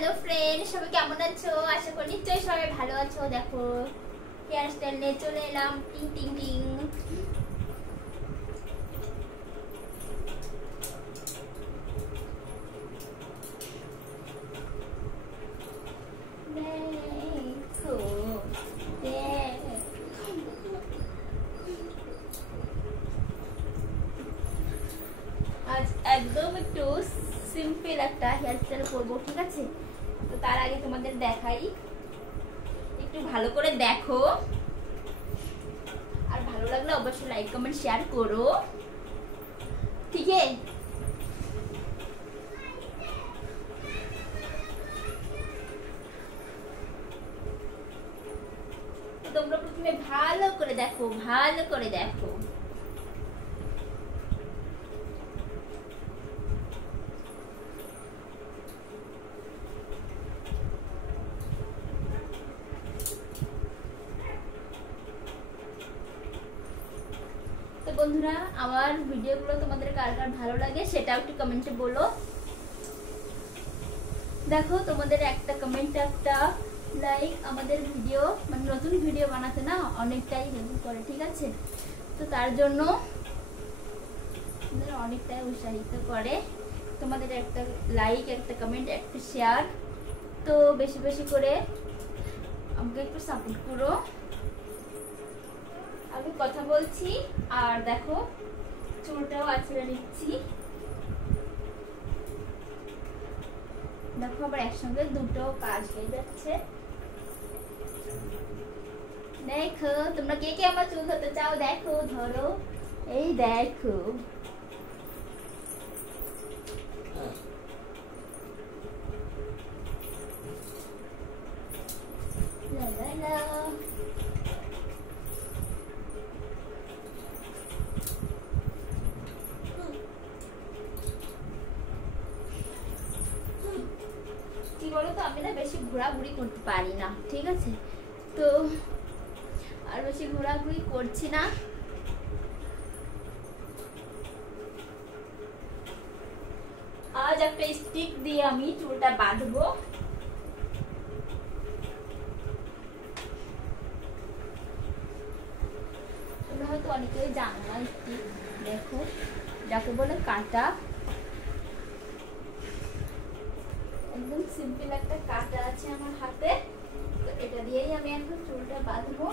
Hello friend, সবাই কেমন আছো? আশা করি নিশ্চয়ই সবাই ভালো আছো। দেখো হেয়ার স্টাইল নিয়ে চলে এলাম। টিং টিং টিং। দেখো আজ একদম একটু সিম্পল একটা হেয়ার স্টাইল করবো, ঠিক আছে? তো তার আগে তোমাদের দেখাই, একটু ভালো করে দেখো, আর ভালো লাগলে অবশ্যই লাইক কমেন্ট শেয়ার করো, ঠিক আছে? তোমরা প্রথমে ভালো করে দেখো, ভালো করে দেখো। তো বন্ধুরা, আমার ভিডিওগুলো তোমাদের কার কার ভালো লাগে সেটাও একটু কমেন্টে বলো। দেখো তোমাদের একটা কমেন্ট, একটা লাইক আমাদের ভিডিও, মানে নতুন ভিডিও বানাতে না অনেকটাই হেল্প করে, ঠিক আছে? তো তার জন্য অনেকটাই উৎসাহিত করে তোমাদের একটা লাইক, একটা কমেন্ট, একটা শেয়ার। তো বেশি বেশি করে আমাকে একটু সাপোর্ট করো। আমি কথা বলছি আর দেখো চুলটাও আছড়ে নিচ্ছি। দেখো আবার একসঙ্গে দুটো কাজ হয়ে যাচ্ছে। দেখো তোমরা কে কে আমার চুল ধরতে চাও, দেখো ধরো, এই দেখো। লা লা লা। কি বলো তো, আমি না বেশি ঘোরাঘুরি করতে পারি না, ঠিক আছে? তো আর বেশি ঘোরাঘুরি করছি না। আজ একটা স্টিক দিয়ে আমি চুলটা বাঁধবো। তোমরা হয়তো অনেকেই জানো না স্টিক, দেখো যাকে বলে কাঁটা। একদম সিম্পল একটা কাঁটা আছে আমার হাতে, তো এটা দিয়েই আমি এখন চুলটা বাঁধবো।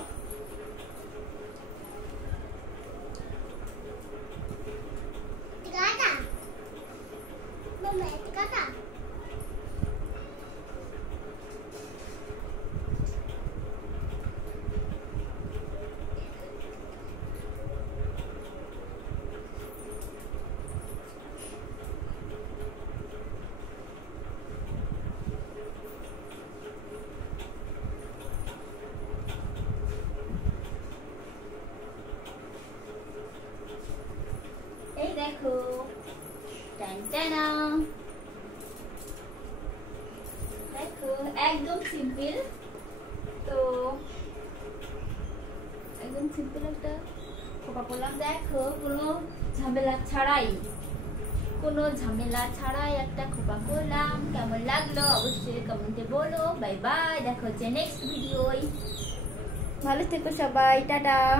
এই দেখো, টানটানা, দেখো একদম সিম্পল। তো একদম সিম্পল একটা খোপা করলাম, দেখো কোনো ঝামেলা ছাড়াই, কোনো ঝামেলা ছাড়াই একটা খোপা করলাম। কেমন লাগলো অবশ্যই কমেন্টে বলো। বাই বাই, দেখা হচ্ছে নেক্সট ভিডিওয়। ভালো থেকো সবাই, টাটা।